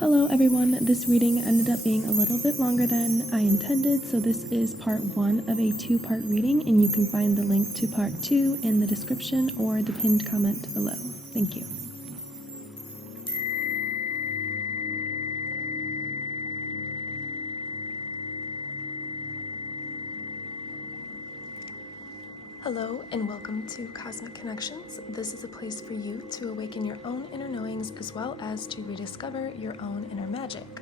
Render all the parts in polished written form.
Hello everyone, this reading ended up being a little bit longer than I intended, so this is part 1 of a 2-part reading, and you can find the link to part 2 in the description or the pinned comment below. Thank you. Hello and welcome to Cosmic Connections. This is a place for you to awaken your own inner knowings as well as to rediscover your own inner magic.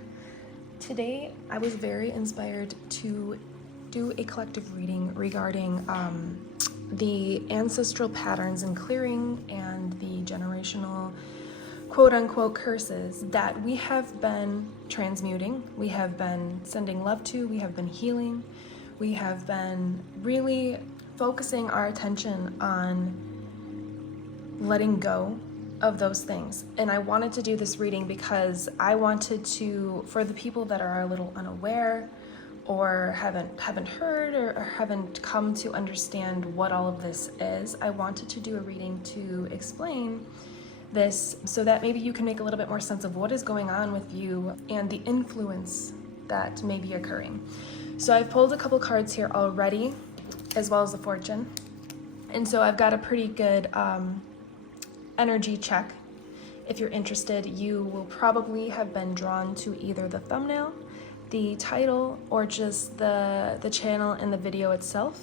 Today, I was very inspired to do a collective reading regarding the ancestral patterns and clearing and the generational quote-unquote curses that we have been transmuting, we have been sending love to, we have been healing, we have been really focusing our attention on letting go of those things. And I wanted to do this reading because I wanted to, for the people that are a little unaware or haven't heard or haven't come to understand what all of this is, I wanted to do a reading to explain this so that maybe you can make a little bit more sense of what is going on with you and the influence that may be occurring. So I've pulled a couple cards here already, as well as the fortune. And so I've got a pretty good energy check. If you're interested, you will probably have been drawn to either the thumbnail, the title, or just the channel and the video itself.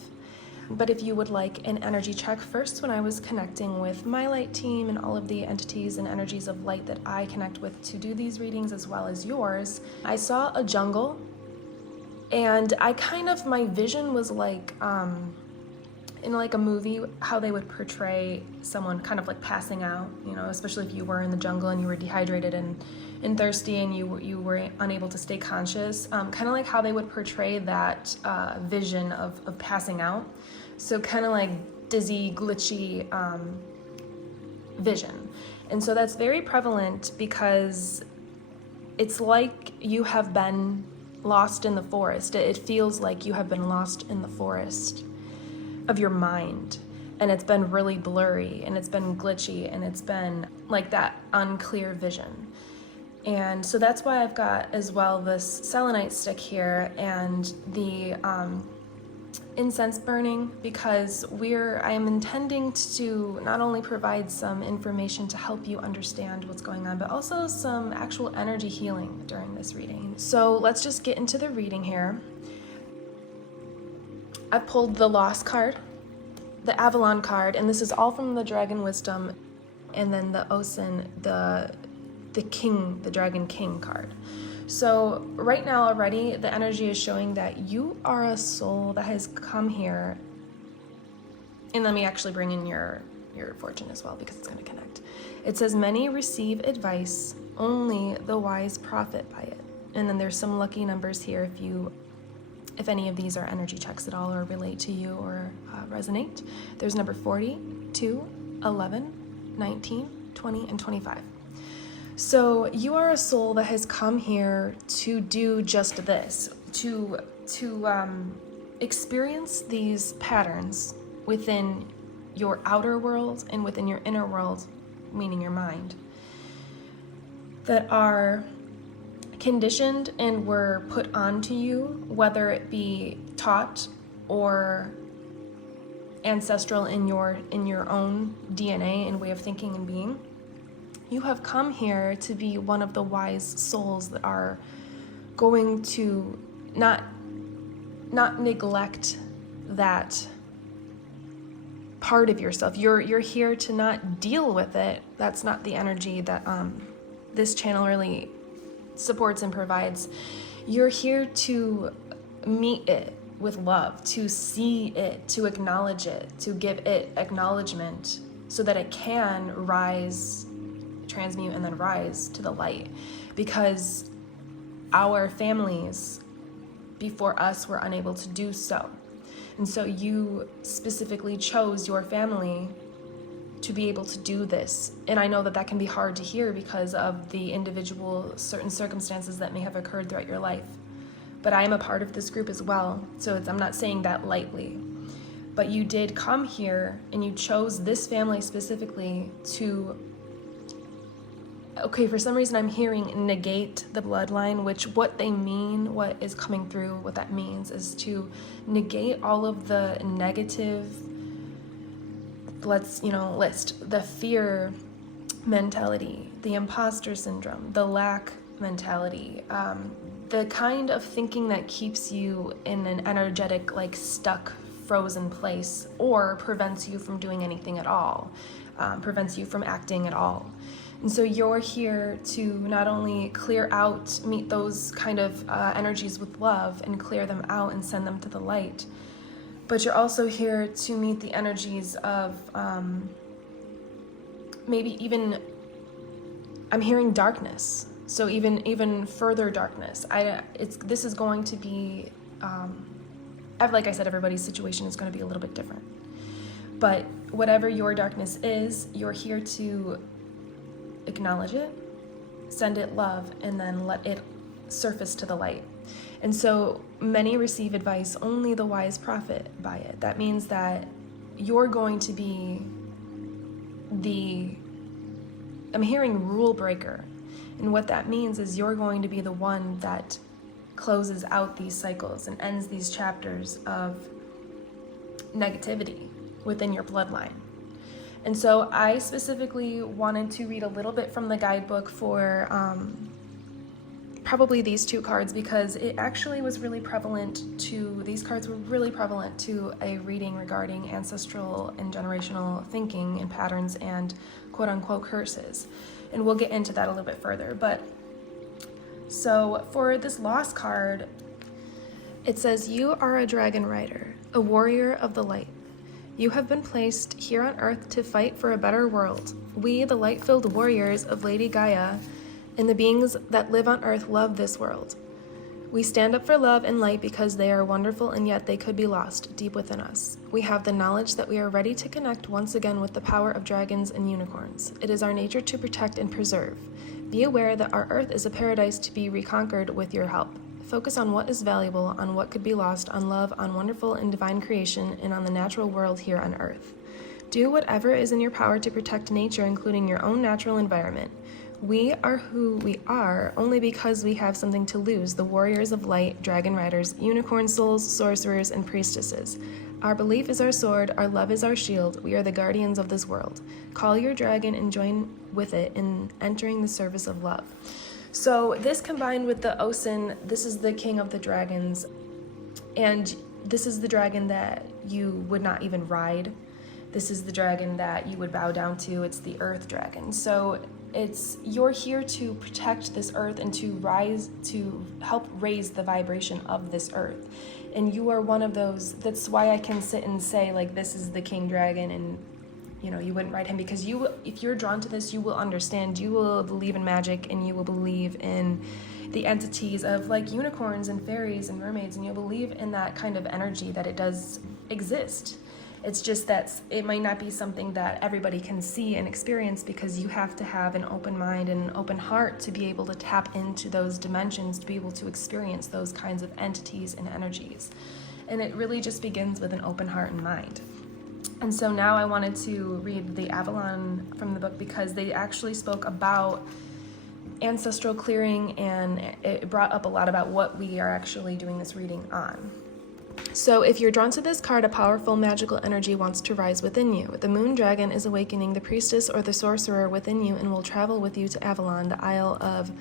But if you would like an energy check first, when I was connecting with my light team and all of the entities and energies of light that I connect with to do these readings as well as yours, I saw a jungle. And my vision was like, in like a movie, how they would portray someone kind of like passing out, you know, especially if you were in the jungle and you were dehydrated and thirsty and you were unable to stay conscious, kind of like how they would portray that vision of passing out. So kind of like dizzy, glitchy vision. And so that's very prevalent because it's like you have been lost in the forest. It feels like you have been lost in the forest of your mind, and it's been really blurry and it's been glitchy and it's been like that unclear vision. And so that's why I've got as well this selenite stick here and the incense burning, because I am intending to not only provide some information to help you understand what's going on, but also some actual energy healing during this reading. So let's just get into the reading here. I pulled the Lost card, the Avalon card, and this is all from the Dragon Wisdom, and then the Ocean, the King, the Dragon King card. So right now already, the energy is showing that you are a soul that has come here. And let me actually bring in your fortune as well, because it's going to connect. It says, many receive advice, only the wise profit by it. And then there's some lucky numbers here if any of these are energy checks at all or relate to you or resonate. There's number 40, 2, 11, 19, 20, and 25. So you are a soul that has come here to do just this, to experience these patterns within your outer world and within your inner world, meaning your mind, that are conditioned and were put onto you, whether it be taught or ancestral in your own DNA and way of thinking and being. You have come here to be one of the wise souls that are going to not neglect that part of yourself. You're here to not deal with it. That's not the energy that this channel really supports and provides. You're here to meet it with love, to see it, to acknowledge it, to give it acknowledgement so that it can rise, transmute, and then rise to the light. Because our families before us were unable to do so. And so you specifically chose your family to be able to do this. And I know that that can be hard to hear because of the individual certain circumstances that may have occurred throughout your life. But I am a part of this group as well, so I'm not saying that lightly. But you did come here and you chose this family specifically to okay, for some reason I'm hearing negate the bloodline, which what they mean, what is coming through, what that means is to negate all of the negative, let's, list the fear mentality, the imposter syndrome, the lack mentality, the kind of thinking that keeps you in an energetic, like stuck, frozen place, or prevents you from doing anything at all, prevents you from acting at all. And so you're here to not only clear out, meet those kind of energies with love and clear them out and send them to the light, but you're also here to meet the energies of maybe even, I'm hearing darkness. So even further darkness. This is going to be, like I said, everybody's situation is going to be a little bit different. But whatever your darkness is, you're here to acknowledge it, send it love, and then let it surface to the light. And so many receive advice, only the wise profit by it. That means that you're going to be I'm hearing rule breaker. And what that means is you're going to be the one that closes out these cycles and ends these chapters of negativity within your bloodline. And so I specifically wanted to read a little bit from the guidebook for probably these two cards, because it actually was really prevalent to, these cards were really prevalent to a reading regarding ancestral and generational thinking and patterns and quote unquote curses. And we'll get into that a little bit further. But so for this lost card, it says, you are a dragon rider, a warrior of the light. You have been placed here on earth to fight for a better world. We, the light-filled warriors of Lady Gaia, and the beings that live on earth love this world. We stand up for love and light because they are wonderful, and yet they could be lost deep within us. We have the knowledge that we are ready to connect once again with the power of dragons and unicorns. It is our nature to protect and preserve. Be aware that our earth is a paradise to be reconquered with your help. Focus on what is valuable, on what could be lost, on love, on wonderful and divine creation, and on the natural world here on earth. Do whatever is in your power to protect nature, including your own natural environment. We are who we are only because we have something to lose, the warriors of light, dragon riders, unicorn souls, sorcerers, and priestesses. Our belief is our sword, our love is our shield. We are the guardians of this world. Call your dragon and join with it in entering the service of love. So this combined with the Osin, this is the king of the dragons, and this is the dragon that you would not even ride. This is the dragon that you would bow down to. It's the earth dragon. So you're here to protect this earth and to help raise the vibration of this earth. And you are one of those. That's why I can sit and say, like, this is the king dragon, and you wouldn't ride him, because if you're drawn to this, you will understand, you will believe in magic, and you will believe in the entities of like unicorns and fairies and mermaids, and you'll believe in that kind of energy, that it does exist. It's just that it might not be something that everybody can see and experience, because you have to have an open mind and an open heart to be able to tap into those dimensions, to be able to experience those kinds of entities and energies. And it really just begins with an open heart and mind. And so now I wanted to read the Avalon from the book, because they actually spoke about ancestral clearing, and it brought up a lot about what we are actually doing this reading on. So if you're drawn to this card, a powerful magical energy wants to rise within you. The moon dragon is awakening the priestess or the sorcerer within you and will travel with you to Avalon, the Isle of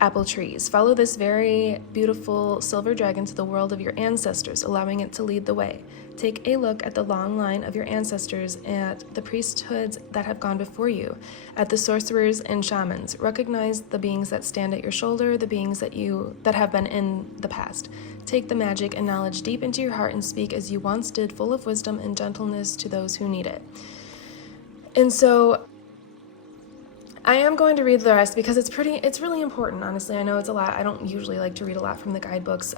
Apple Trees. Follow this very beautiful silver dragon to the world of your ancestors, allowing it to lead the way. Take a look at the long line of your ancestors, at the priesthoods that have gone before you, at the sorcerers and shamans. Recognize the beings that stand at your shoulder, the beings that have been in the past. Take the magic and knowledge deep into your heart and speak as you once did, full of wisdom and gentleness to those who need it. And so I am going to read the rest because it's really important, honestly. I know it's a lot. I don't usually like to read a lot from the guidebooks,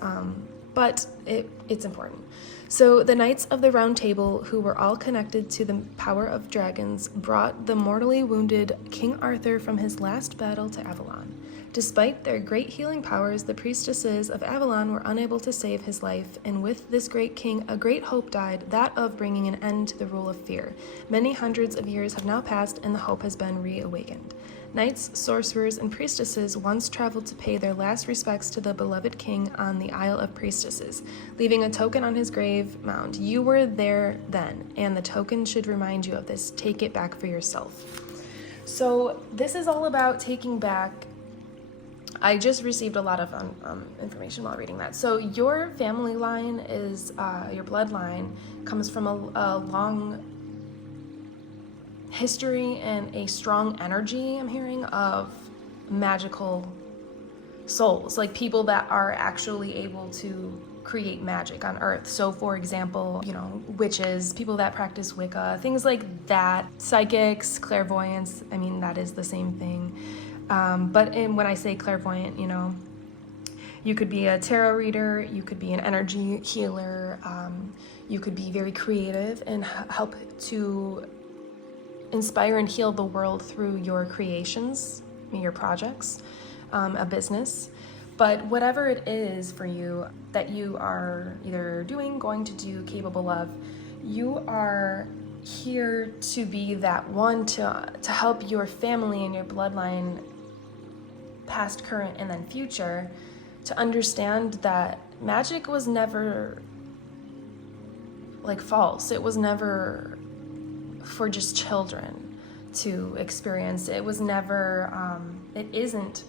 but it's important. So the Knights of the Round Table, who were all connected to the power of dragons, brought the mortally wounded King Arthur from his last battle to Avalon. Despite their great healing powers, the priestesses of Avalon were unable to save his life, and with this great king, a great hope died, that of bringing an end to the rule of fear. Many hundreds of years have now passed, and the hope has been reawakened. Knights, sorcerers, and priestesses once traveled to pay their last respects to the beloved king on the Isle of Priestesses, leaving a token on his grave mound. You were there then, and the token should remind you of this. Take it back for yourself. So this is all about taking back. I just received a lot of information while reading that. So your family line is, your bloodline comes from a long history and a strong energy, I'm hearing, of magical souls, like people that are actually able to create magic on Earth. So for example, you know, witches, people that practice Wicca, things like that, psychics, clairvoyance, I mean, that is the same thing. But when I say clairvoyant, you know, you could be a tarot reader, you could be an energy healer, you could be very creative and help to inspire and heal the world through your creations, your projects, a business. But whatever it is for you that you are either doing, going to do, capable of, you are here to be that one to help your family and your bloodline, past, current, and then future, to understand that magic was never like false. It was never for just children to experience. It was never, it isn't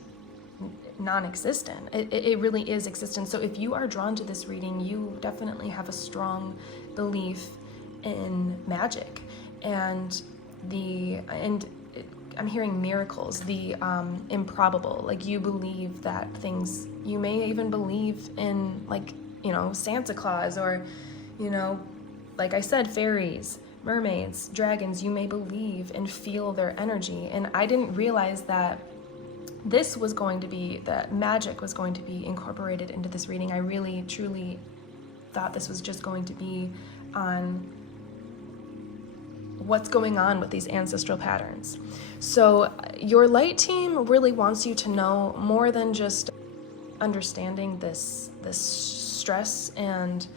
non-existent. It really is existent. So if you are drawn to this reading, you definitely have a strong belief in magic and I'm hearing miracles, the improbable. Like you believe that things, you may even believe in, like, you know, Santa Claus, or, you know, like I said, fairies, mermaids, dragons. You may believe and feel their energy. And I didn't realize that this was going to be, that magic was going to be incorporated into this reading. I really, truly thought this was just going to be on what's going on with these ancestral patterns. So your light team really wants you to know more than just understanding this stress and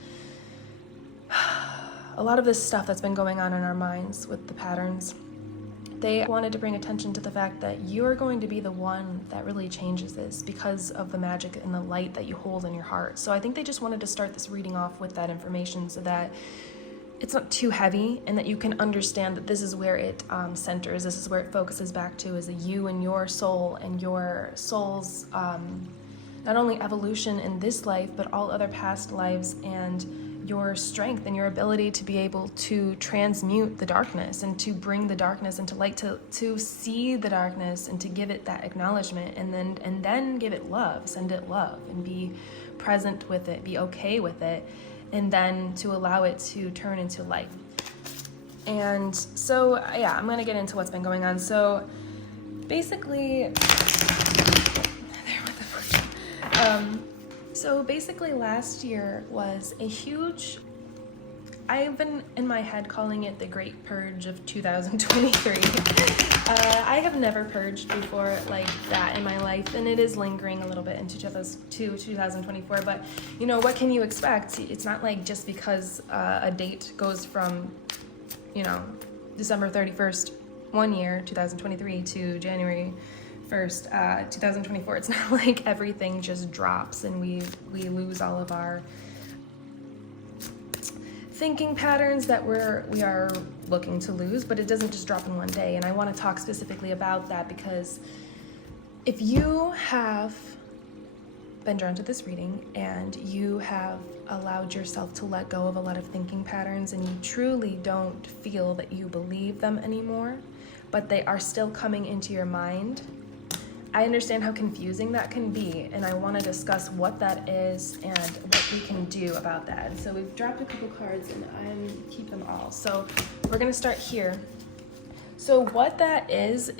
a lot of this stuff that's been going on in our minds with the patterns. They wanted to bring attention to the fact that you're going to be the one that really changes this because of the magic and the light that you hold in your heart. So I think they just wanted to start this reading off with that information so that it's not too heavy, and that you can understand that this is where it centers, this is where it focuses back to, is you and your soul and your soul's not only evolution in this life, but all other past lives, and your strength and your ability to be able to transmute the darkness and to bring the darkness into light, to see the darkness and to give it that acknowledgement, and then give it love, send it love, and be present with it, be okay with it, and then to allow it to turn into light. And so, yeah, I'm gonna get into what's been going on. So basically, last year was a huge, I've been in my head calling it the Great Purge of 2023. I have never purged before like that in my life, and it is lingering a little bit into 2024, but you know, what can you expect? It's not like just because a date goes from, you know, December 31st, one year, 2023, to January 1st, 2024. It's not like everything just drops and we lose all of our thinking patterns that we are looking to lose, but it doesn't just drop in one day. And I want to talk specifically about that because if you have been drawn to this reading and you have allowed yourself to let go of a lot of thinking patterns and you truly don't feel that you believe them anymore, but they are still coming into your mind, I understand how confusing that can be, and I want to discuss what that is and what we can do about that. And so we've dropped a couple cards, and I keep them all. So we're going to start here. So what that is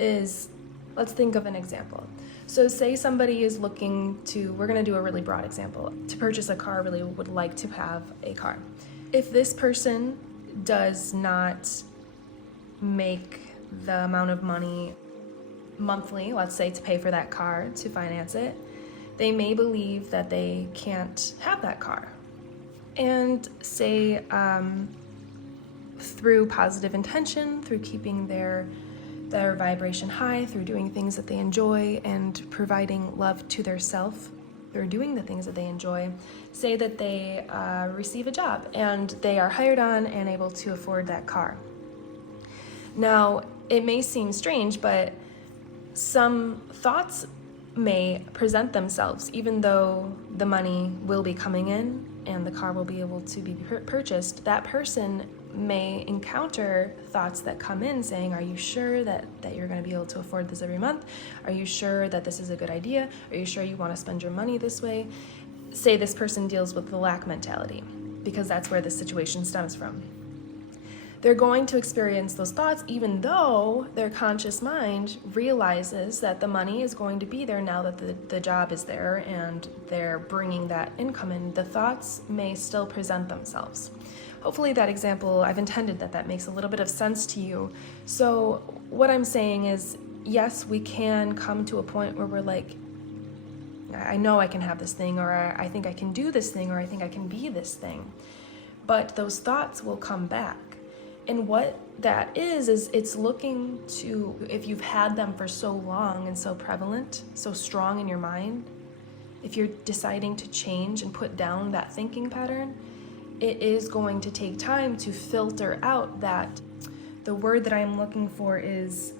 let's think of an example. So say somebody is looking to, we're going to do a really broad example, to purchase a car, really would like to have a car. If this person does not make the amount of money monthly, let's say, to pay for that car, to finance it, they may believe that they can't have that car. And say through positive intention, through keeping their vibration high, through doing things that they enjoy and providing love to their self, through doing the things that they enjoy, say that they receive a job and they are hired on and able to afford that car. Now, it may seem strange, but some thoughts may present themselves, even though the money will be coming in and the car will be able to be purchased. That person may encounter thoughts that come in saying, are you sure that you're going to be able to afford this every month? Are you sure that this is a good idea? Are you sure you want to spend your money this way? Say this person deals with the lack mentality, because that's where this situation stems from. They're going to experience those thoughts even though their conscious mind realizes that the money is going to be there now that the job is there and they're bringing that income in. The thoughts may still present themselves. Hopefully that example, I've intended that makes a little bit of sense to you. So what I'm saying is, yes, we can come to a point where we're like, I know I can have this thing, or I think I can do this thing, or I think I can be this thing. But those thoughts will come back. And what that is it's looking to, if you've had them for so long and so prevalent, so strong in your mind, if you're deciding to change and put down that thinking pattern, it is going to take time to filter out that, the word that I'm looking for is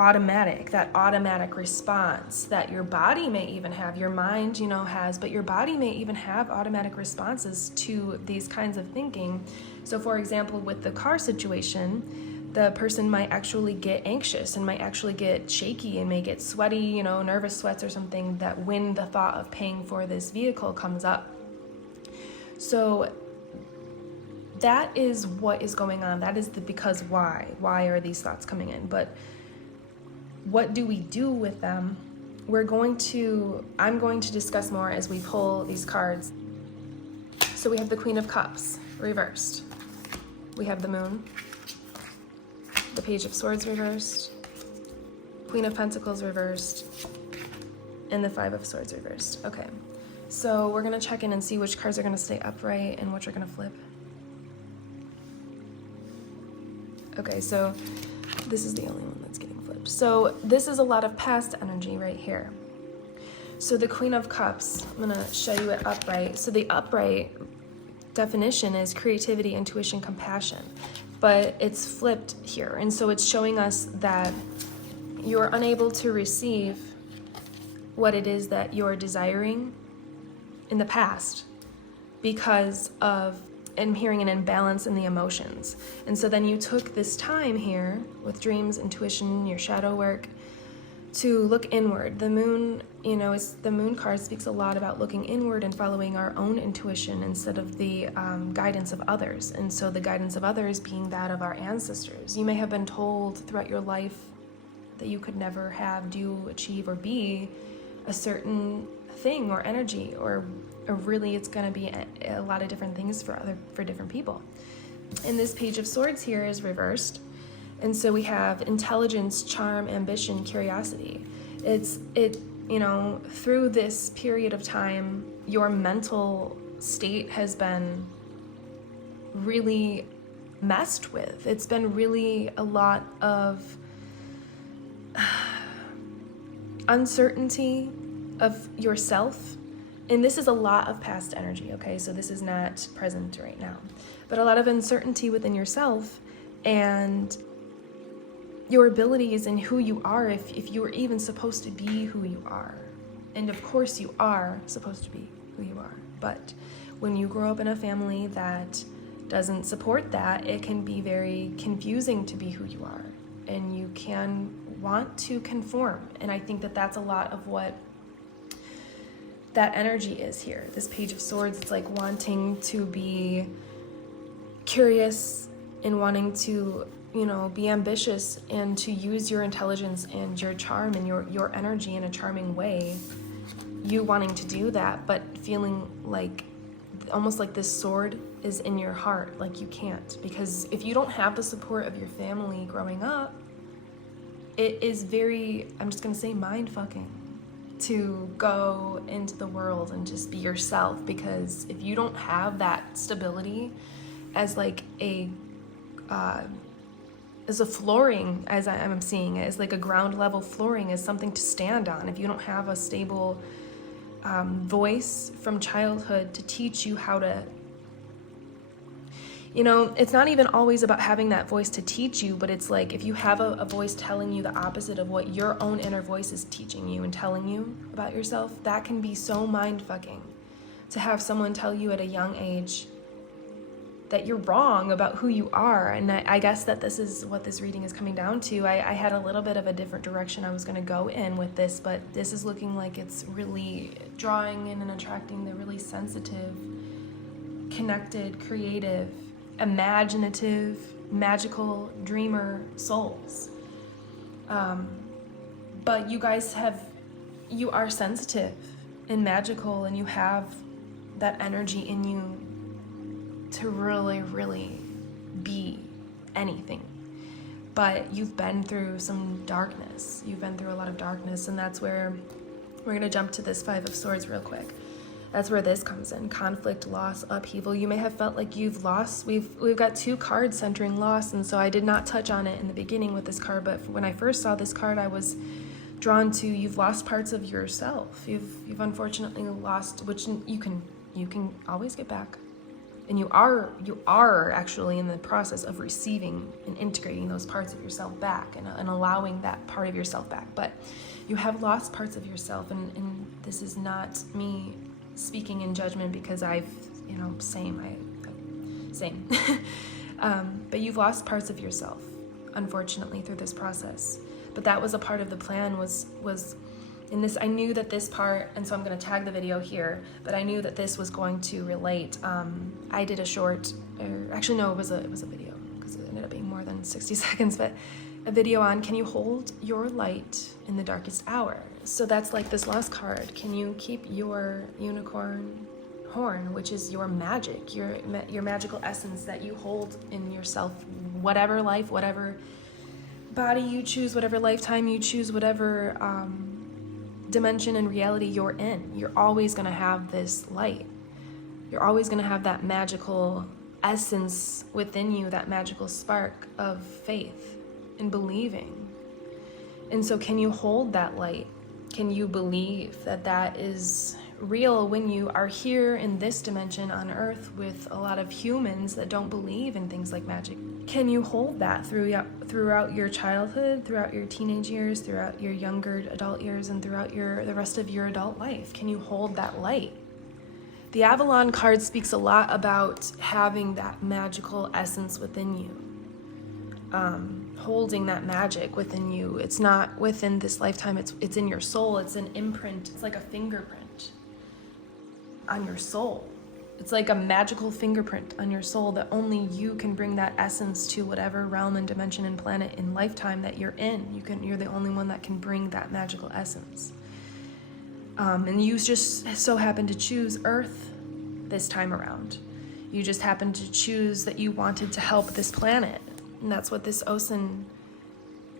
automatic, that automatic response that your body may even have, your mind, has, but your body may even have automatic responses to these kinds of thinking. So for example, with the car situation, the person might actually get anxious and might actually get shaky and may get sweaty, nervous sweats or something, that when the thought of paying for this vehicle comes up. So that is what is going on. That is the because why. Why are these thoughts coming in? But what do we do with them? I'm going to discuss more as we pull these cards. So we have the Queen of Cups reversed. We have the Moon, the Page of Swords reversed, Queen of Pentacles reversed, and the Five of Swords reversed. Okay, so we're gonna check in and see which cards are gonna stay upright and which are gonna flip. Okay, so this is the only one that's getting flipped. So this is a lot of past energy right here. So the Queen of Cups, I'm gonna show you it upright. So the upright definition is creativity, intuition, compassion, but it's flipped here. And so it's showing us that you're unable to receive what it is that you're desiring in the past because of hearing an imbalance in the emotions. And so then you took this time here with dreams, intuition, your shadow work, to look inward. The moon, the moon card speaks a lot about looking inward and following our own intuition instead of the guidance of others. And so the guidance of others being that of our ancestors. You may have been told throughout your life that you could never have, do, achieve, or be a certain thing or energy, or really it's going to be a lot of different things for different people. And this Page of Swords here is reversed. And so we have intelligence, charm, ambition, curiosity. Through this period of time, your mental state has been really messed with. It's been really a lot of uncertainty of yourself. And this is a lot of past energy, okay? So this is not present right now. But a lot of uncertainty within yourself and your abilities and who you are, if you are even supposed to be who you are. And of course you are supposed to be who you are. But when you grow up in a family that doesn't support that, it can be very confusing to be who you are. And you can want to conform. And I think that that's a lot of what that energy is here. This Page of Swords, it's like wanting to be curious and wanting to, be ambitious and to use your intelligence and your charm and your energy in a charming way. You wanting to do that, but feeling like almost like this sword is in your heart, like you can't. Because if you don't have the support of your family growing up, it is very, I'm just gonna say, mind-fucking to go into the world and just be yourself, because if you don't have that stability as like as a flooring, as I'm seeing it, as like a ground level flooring, as something to stand on, if you don't have a stable voice from childhood to teach you how to, you know, it's not even always about having that voice to teach you, but it's like if you have a voice telling you the opposite of what your own inner voice is teaching you and telling you about yourself, that can be so mind-fucking. To have someone tell you at a young age that you're wrong about who you are. And I guess that this is what this reading is coming down to. I had a little bit of a different direction I was going to go in with this, but this is looking like it's really drawing in and attracting the really sensitive, connected, creative, imaginative, magical dreamer souls. But you guys you are sensitive and magical, and you have that energy in you to really, really be anything. But you've been through some darkness. You've been through a lot of darkness, and that's where we're gonna jump to this Five of Swords real quick. That's where this comes in: conflict, loss, upheaval. You may have felt like you've lost. We've got two cards centering loss, and so I did not touch on it in the beginning with this card, but when I first saw this card, I was drawn to, you've lost parts of yourself. You've unfortunately lost, which you can always get back. And you are actually in the process of receiving and integrating those parts of yourself back, and allowing that part of yourself back. But you have lost parts of yourself, and this is not me speaking in judgment, because same. But you've lost parts of yourself, unfortunately, through this process. But that was a part of the plan, was in this. I knew that this part, and so I'm going to tag the video here, but I knew that this was going to relate. I did a short, or actually no, it was a video, because it ended up being more than 60 seconds, but a video on, can you hold your light in the darkest hour? So that's like this last card. Can you keep your unicorn horn, which is your magic, your magical essence that you hold in yourself, whatever life, whatever body you choose, whatever lifetime you choose, whatever dimension and reality you're in, you're always going to have this light. You're always going to have that magical essence within you, that magical spark of faith and believing. And so can you hold that light? Can you believe that that is real when you are here in this dimension on Earth with a lot of humans that don't believe in things like magic? Can you hold that throughout your childhood, throughout your teenage years, throughout your younger adult years, and throughout the rest of your adult life? Can you hold that light? The Avalon card speaks a lot about having that magical essence within you. Holding that magic within you. It's not within this lifetime, it's in your soul. It's an imprint. It's like a fingerprint on your soul. It's like a magical fingerprint on your soul that only you can bring that essence to whatever realm and dimension and planet in lifetime that you're in. You're the only one that can bring that magical essence. And you just so happen to choose Earth this time around. You just happen to choose that you wanted to help this planet. And that's what this Ocean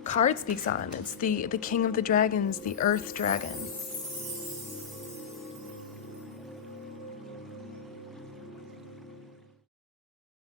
card speaks on. It's the king of the dragons, the Earth dragon.